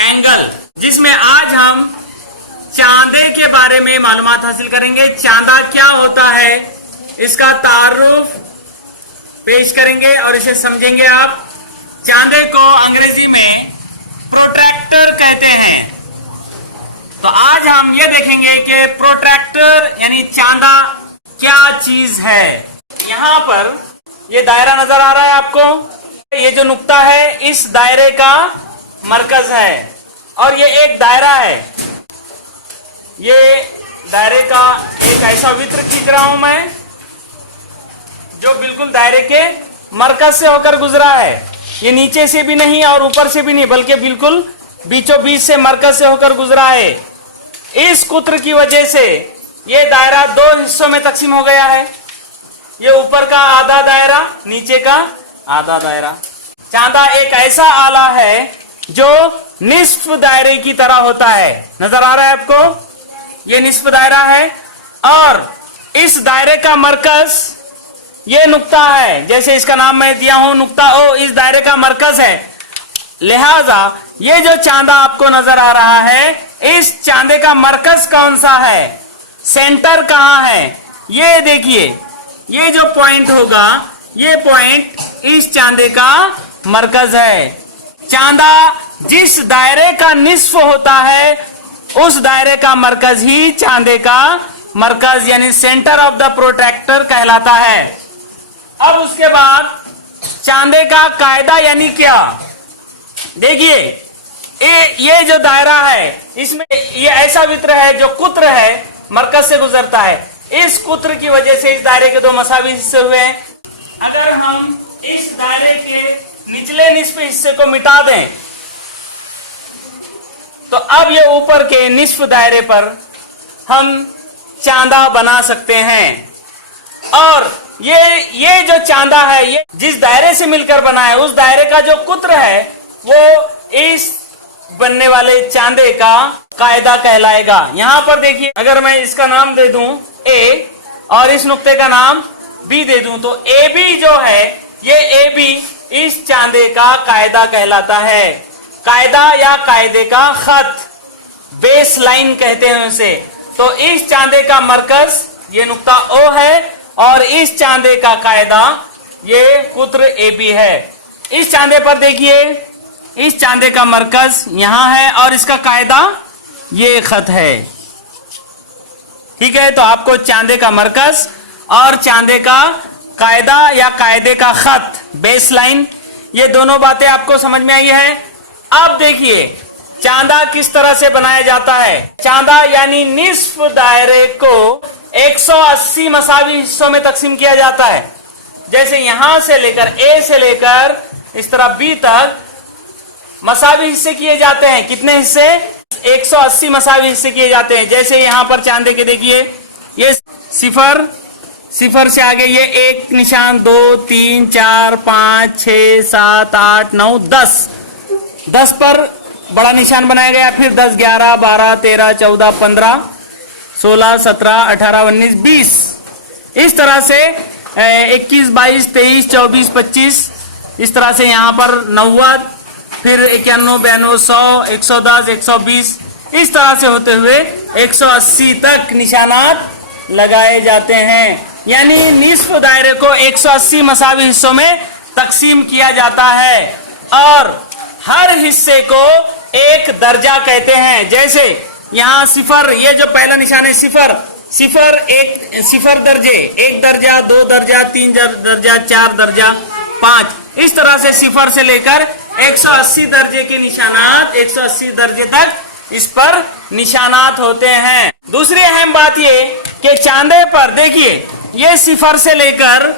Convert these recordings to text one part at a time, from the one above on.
Angle, जिसमें आज हम चांदे के बारे में मालूमात हासिल करेंगे। चांदा क्या होता है, इसका तारुफ पेश करेंगे और इसे समझेंगे आप। चांदे को अंग्रेजी में प्रोट्रैक्टर कहते हैं। तो आज हम ये देखेंगे कि प्रोट्रैक्टर यानी चांदा क्या चीज है। यहां पर ये दायरा नजर आ रहा है आपको, ये जो नुक्ता है इस दायरे का मरकज है और ये एक दायरा है। ये दायरे का एक ऐसा वृत्त खींच रहा हूं मैं जो बिल्कुल दायरे के मरकज से होकर गुजरा है। ये नीचे से भी नहीं और ऊपर से भी नहीं, बल्कि बिल्कुल बीचों बीच से मरकज से होकर गुजरा है। इस कुत्र की वजह से ये दायरा दो हिस्सों में तकसीम हो गया है। ये ऊपर का आधा दायरा, नीचे का आधा दायरा। चांदा एक ऐसा आला है जो निस्फ दायरे की तरह होता है। नजर आ रहा है आपको, ये निस्फ दायरा है और इस दायरे का मरकज ये नुक्ता है। जैसे इसका नाम मैं दिया हूं नुक्ता ओ, इस दायरे का मरकज है। लिहाजा ये जो चांदा आपको नजर आ रहा है, इस चांदे का मरकज कौन सा है, सेंटर कहां है, ये देखिए। ये जो पॉइंट होगा, ये पॉइंट इस चांदे का मरकज है। चांदा जिस दायरे का निस्फ होता है, उस दायरे का मरकज ही चांदे का मरकज यानी सेंटर ऑफ द प्रोट्रैक्टर कहलाता है। अब उसके बाद चांदे का कायदा यानी क्या, देखिए। ये जो दायरा है, इसमें ये ऐसा वित्र है जो कुत्र है, मरकज से गुजरता है। इस कुत्र की वजह से इस दायरे के दो मसावी हिस्से हुए हैं। अगर हम इस दायरे के निचले निस्फ हिस्से को मिटा दें तो अब ये ऊपर के निस्फ दायरे पर हम चांदा बना सकते हैं। और ये जो चांदा है, ये जिस दायरे से मिलकर बना है, उस दायरे का जो कुत्र है वो इस बनने वाले चांदे का कायदा कहलाएगा। यहां पर देखिए, अगर मैं इसका नाम दे दूं ए और इस नुक्ते का नाम बी दे दूं तो ए बी जो है, ये ए बी इस चांदे का कायदा कहलाता है। कायदा या कायदे का खत, बेस लाइन कहते हैं उसे। तो इस चांदे का मरकज ये नुक्ता ओ है और इस चांदे का कायदा ये कुत्र ए बी है। इस चांदे पर देखिए, इस चांदे का मरकज यहां है और इसका कायदा ये खत है। ठीक है, तो आपको चांदे का मरकज और चांदे का कायदा या कायदे का खत, बेस लाइन, ये दोनों बातें आपको समझ में आई है। अब देखिए चांदा किस तरह से बनाया जाता है। चांदा यानी निस्फ दायरे को 180 मसावी हिस्सों में तकसीम किया जाता है। जैसे यहां से लेकर ए से लेकर इस तरह बी तक मसावी हिस्से किए जाते हैं। कितने हिस्से, 180 मसावी हिस्से किए जाते हैं। जैसे यहां पर चांदे के देखिए, ये सिफर, सिफर से आगे ये एक निशान, 2 3 4 5 6 7 8 9 10 पर बड़ा निशान बनाया गया। फिर 10 11 12 13 14 15 16 17 18 19 20, इस तरह से 21 22 23 24 25, इस तरह से यहाँ पर 90, फिर 91 92 100 110 120, इस तरह से होते हुए 180 तक निशानात लगाए जाते हैं। यानी निस्फ दायरे को 180 मसावी हिस्सों में तकसीम किया जाता है और हर हिस्से को एक दर्जा कहते हैं। जैसे यहाँ सिफर, ये जो पहला निशान है सिफर, सिफर एक सिफर दर्जे, 1 दर्जा 2 दर्जा 3 दर्जा 4 दर्जा 5, इस तरह से सिफर से लेकर 180 दर्जे के निशानात, 180 दर्जे तक इस पर निशानात होते हैं। दूसरी अहम बात ये कि चांदे पर देखिए, ये सिफर से लेकर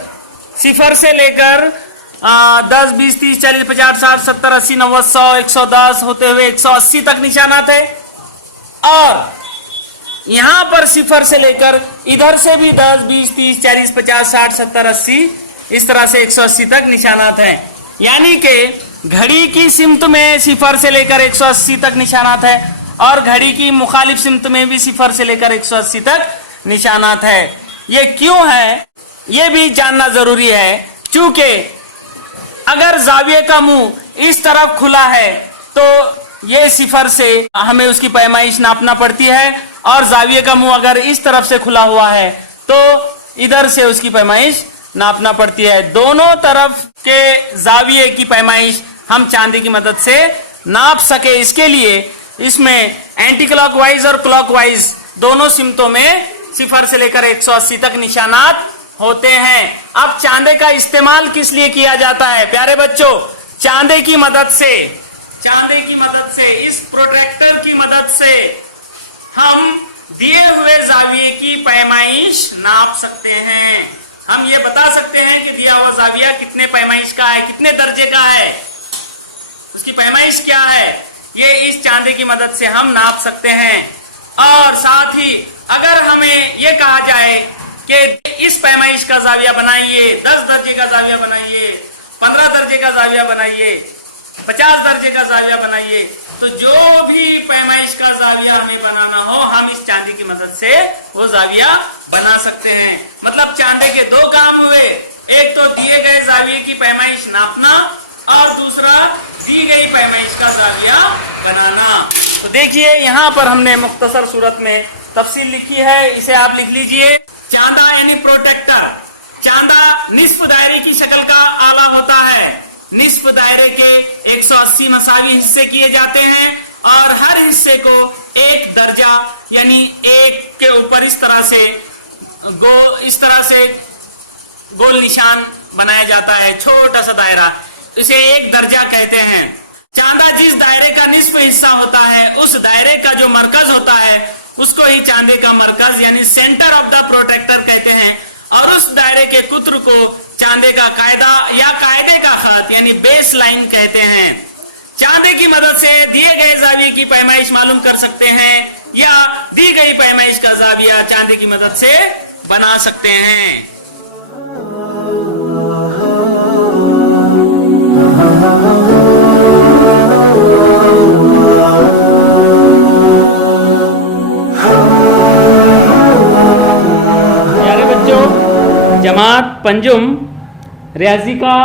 10 20 30 40 50 60 70 80 90 100 110 होते हुए 180 तक निशानात है। और यहां पर सिफर से लेकर इधर से भी 10 20 30 40 50 60 70 80, इस तरह से 180 तक निशानात हैं। यानी कि घड़ी की सिमत में सिफर से लेकर 180 तक निशानात है और घड़ी की मुखालिफ सिमत में भी सिफर से लेकर 180 तक निशानात है। ये क्यों है, ये भी जानना जरूरी है। चूंकि अगर जाविये का मुंह इस तरफ खुला है तो ये सिफर से हमें उसकी पैमाइश नापना पड़ती है, और जाविये का मुंह अगर इस तरफ से खुला हुआ है तो इधर से उसकी पैमाइश नापना पड़ती है। दोनों तरफ के जाविये की पैमाइश हम चांदी की मदद से नाप सके, इसके लिए इसमें एंटी क्लॉकवाइज और क्लॉकवाइज दोनों सिमतों में सिफर से लेकर 180 तक निशानात होते हैं। अब चांदे का इस्तेमाल किस लिए किया जाता है प्यारे बच्चों? चांदे की मदद से इस प्रोट्रैक्टर की मदद से हम दिए हुए जाविये की पैमाइश नाप सकते हैं। हम ये बता सकते हैं कि दिया हुआ जाविया कितने पैमाइश का है, कितने दर्जे का है, उसकी पैमाइश क्या है, ये इस चांदे की मदद से हम नाप सकते हैं। और साथ ही अगर हमें ये कहा जाए कि इस पैमाइश का जाविया बनाइए, 10 दर्जे का जाविया बनाइए, 15 दर्जे का जाविया बनाइए, 50 दर्जे का जाविया बनाइए, तो जो भी पैमाइश का जाविया हमें बनाना हो हम इस चांदी की मदद से वो जाविया बना सकते हैं। मतलब चांदे के दो काम हुए, एक तो दिए गए जाविये की पैमाइश नापना और दूसरा दी गई पैमाइश का जाविया बनाना। तो देखिए यहाँ पर हमने मुख्तसर सूरत में तफसील लिखी है, इसे आप लिख लीजिए। चांदा यानी प्रोटेक्टर। चांदा निस्फ दायरे की शक्ल का आला होता है। निस्फ दायरे के 180 मसावी हिस्से किए जाते हैं और हर हिस्से को एक दर्जा यानी एक के ऊपर इस तरह से गोल निशान बनाया जाता है, छोटा सा दायरा, इसे एक दर्जा कहते हैं। चांदा जिस दायरे का निस्फ हिस्सा होता है उस दायरे का जो मरकज होता है उसको ही चांदे का मरकज यानी सेंटर ऑफ द प्रोटेक्टर कहते हैं, और उस दायरे के कुत्र को चांदे का कायदा या कायदे का खत यानी बेस लाइन कहते हैं। चांदे की मदद से दिए गए जाविये की पैमाइश मालूम कर सकते हैं या दी गई पैमाइश का जाविया चांदे की मदद से बना सकते हैं। प्यारे बच्चों, जमात पंजुम रियाजी का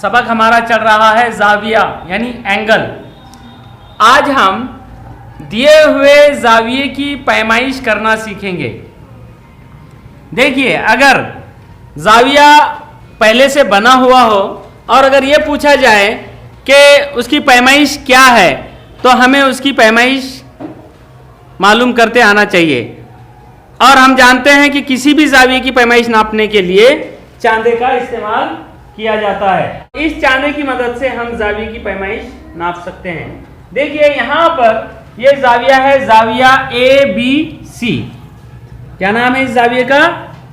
सबक हमारा चल रहा है जाविया यानी एंगल। आज हम दिए हुए जाविये की पैमाइश करना सीखेंगे। देखिए, अगर जाविया पहले से बना हुआ हो और अगर ये पूछा जाए कि उसकी पैमाइश क्या है तो हमें उसकी पैमाइश मालूम करते आना चाहिए। और हम जानते हैं कि किसी भी जाविये की पैमाइश नापने के लिए चांदे का इस्तेमाल किया जाता है। इस चांदे की मदद से हम जाविये की पैमाइश नाप सकते हैं। देखिए यहाँ पर ये जाविया है, जाविया ABC। क्या नाम है इस जाविये का?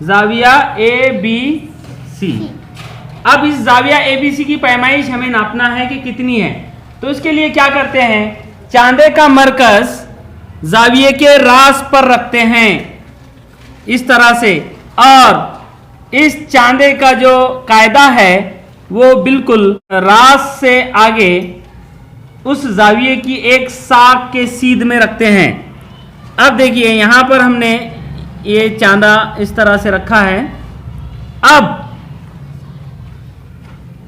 जाविया ABC। अब इस जाविया ABC की पैमाइश हमें नापना है कि कितनी है, तो इसके लिए क्या करते हैं, चांदे का मरकज जाविये के रास पर रखते हैं इस तरह से, और इस चांदे का जो कायदा है वो बिल्कुल रास से आगे उस जाविये की एक साख के सीध में रखते हैं। अब देखिए यहाँ पर हमने ये चांदा इस तरह से रखा है। अब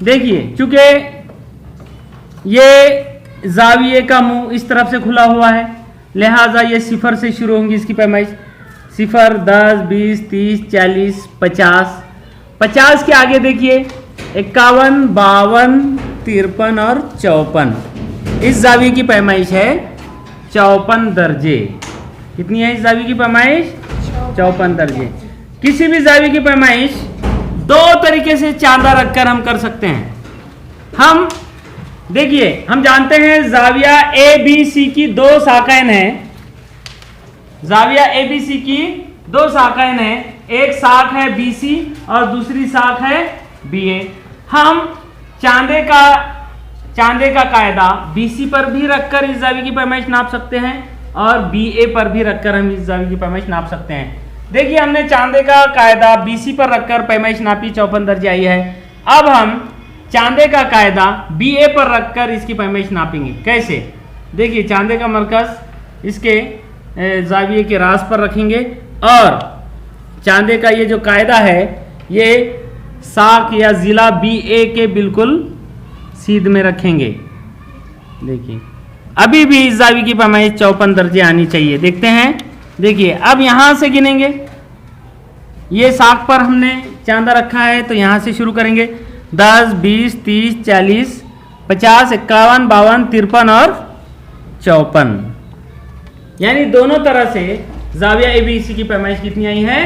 देखिए, चूंकि ये जाविये का मुंह इस तरफ से खुला हुआ है, लिहाजा ये सिफर से शुरू होंगी इसकी पैमाइश। 0, 10, 20, 30, 40, 50। 50 के आगे देखिए 51, 52, 53 और 54। इस जाविये की पैमाइश है 54 दर्जे। कितनी है इस जाविये की पैमाइश? 54 दर्जे। किसी भी जाविये की पैमाइश दो तरीके से चांदा रखकर हम कर सकते हैं। हम देखिए, हम जानते हैं जाविया ABC की दो शाखाएं हैं। जाविया ABC की दो शाखाएं हैं, एक शाख है BC और दूसरी शाख है BA। हम चांदे का कायदा BC पर भी रखकर इस जाविये की पैमाइश नाप सकते हैं और BA पर भी रखकर हम इस जाविये की पैमाइश नाप सकते हैं। देखिए, हमने चांदे का कायदा BC पर रखकर पैमाइश नापी, 54 दर्जे आई है। अब हम चांदे का कायदा BA पर रखकर इसकी पैमाइश नापेंगे। कैसे? देखिए, चांदे का मरकज इसके जाविये के रास पर रखेंगे और चांदे का ये जो कायदा है ये साख या जिला BA के बिल्कुल सीध में रखेंगे। देखिए अभी भी इस जावी की पैमाइश 54 दर्जे आनी चाहिए। देखते हैं, देखिए अब यहां से गिनेंगे। ये साख पर हमने चांदा रखा है तो यहां से शुरू करेंगे। 10, 20, 30, 40, 50, 51, 52, 53 और 54, यानी दोनों तरह से जाविया एबीसी की पैमाइश कितनी आई है?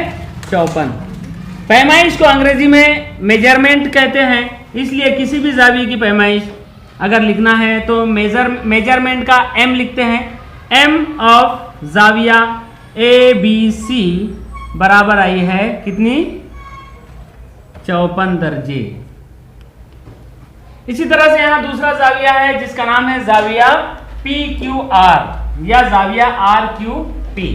54। पैमाइश को अंग्रेजी में मेजरमेंट कहते हैं, इसलिए किसी भी जाविये की पैमाइश अगर लिखना है तो मेजरमेंट का एम लिखते हैं। एम ऑफ जाविया ए बी सी बराबर आई है कितनी? 54 दर्जे। इसी तरह से यहां दूसरा जाविया है जिसका नाम है जाविया पी क्यू आर या जाविया आर क्यू पी।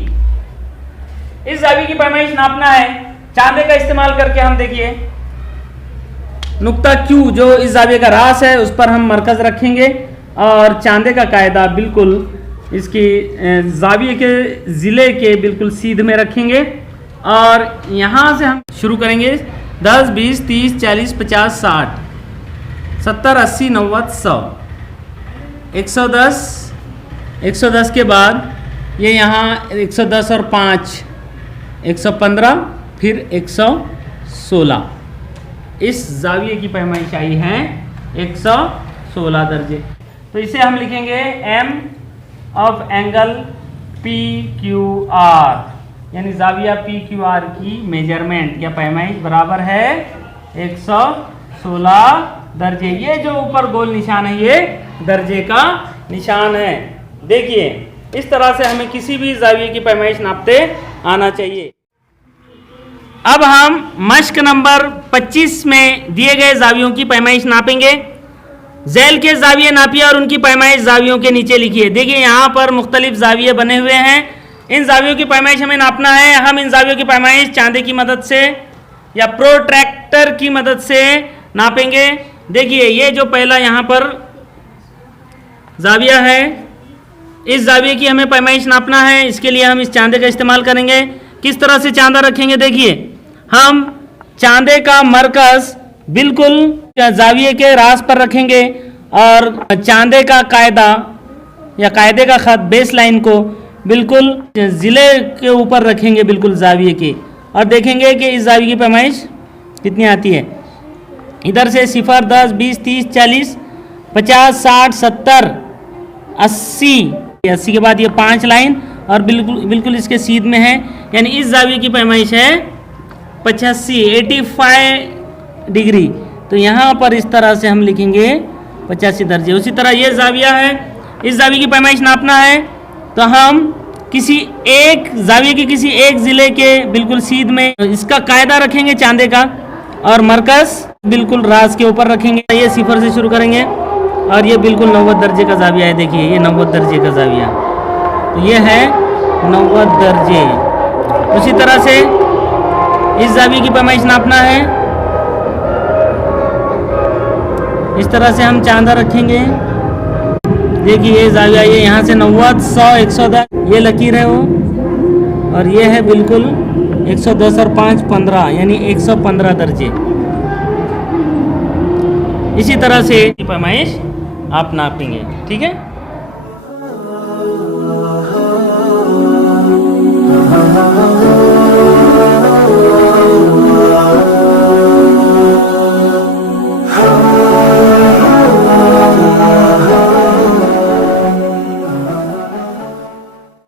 इस जाविये की पैमाइश नापना है चांदे का इस्तेमाल करके। हम देखिए नुक्ता Q जो इस जाविये का रास है उस पर हम मरकज रखेंगे और चांदे का कायदा बिल्कुल इसकी जाविये के जिले के बिल्कुल सीध में रखेंगे और यहां से हम शुरू करेंगे। 10, 20, 30, 40, 50, 60, 70, 80, 90, 100, 110, 110 के बाद ये यहाँ 110 और 5, 115, फिर 116। इस जाविये की पैमाइश आई है 116 दर्जे। तो इसे हम लिखेंगे M of angle P Q R, यानी जाविया पी क्यू आर की मेजरमेंट या पैमाइश बराबर है 116 दर्जे। ये जो ऊपर गोल निशान है ये दर्जे का निशान है। देखिए इस तरह से हमें किसी भी जाविये की पैमाइश नापते आना चाहिए। अब हम मश्क नंबर 25 में दिए गए जावियों की पैमाइश नापेंगे। झैल के जाविये नापिए और उनकी पैमाइश जावियों के नीचे लिखिए। देखिए यहाँ पर मुख्तलिफ जाविये बने हुए हैं, इन जावियों की पैमाइश हमें नापना है। हम इन जावियों की पैमाइश चांदे की मदद से या प्रोट्रैक्टर की मदद से नापेंगे। देखिए ये जो पहला यहाँ पर जाविया है, इस जाविये की हमें पैमाइश नापना है। इसके लिए हम इस चांदे का इस्तेमाल करेंगे। किस तरह से चांदा रखेंगे? देखिए हम चांदे का मरकज बिल्कुल जाविये के रास पर रखेंगे और चांदे का कायदा या कायदे का खत बेस लाइन को बिल्कुल जिले के ऊपर रखेंगे, बिल्कुल जाविये के, और देखेंगे कि इस जाविये की पैमाइश कितनी आती है। इधर से 0, 10, 20, 30, 40, 50, 60, 70, 80, 80 के बाद ये 5 लाइन और बिल्कुल इसके सीध में है, यानी इस जाविये की पैमाइश है 85 डिग्री। तो यहाँ पर इस तरह से हम लिखेंगे 85 दर्जे। उसी तरह ये जाविया है, इस जाविये की पैमाइश नापना है तो हम किसी एक जाविये के किसी एक जिले के बिल्कुल सीध में इसका कायदा रखेंगे चांदे का और मरकज बिल्कुल रास के ऊपर रखेंगे। ये 0 से शुरू करेंगे और ये बिल्कुल 90 दर्जे का जाविया है। देखिए ये 90 दर्जे का जाविया, तो ये है 90 दर्जे। उसी तरह से इस जाविये की पैमाइश नापना है। इस तरह से हम चांदा रखेंगे। देखिए ये जाविया, ये यहाँ से 90, 100, 110 ये लकीर है वो, और ये है बिल्कुल 110 और 5, 15, यानी 115 दर्जे। इसी तरह से पैमाइश आप नापेंगे। ठीक है।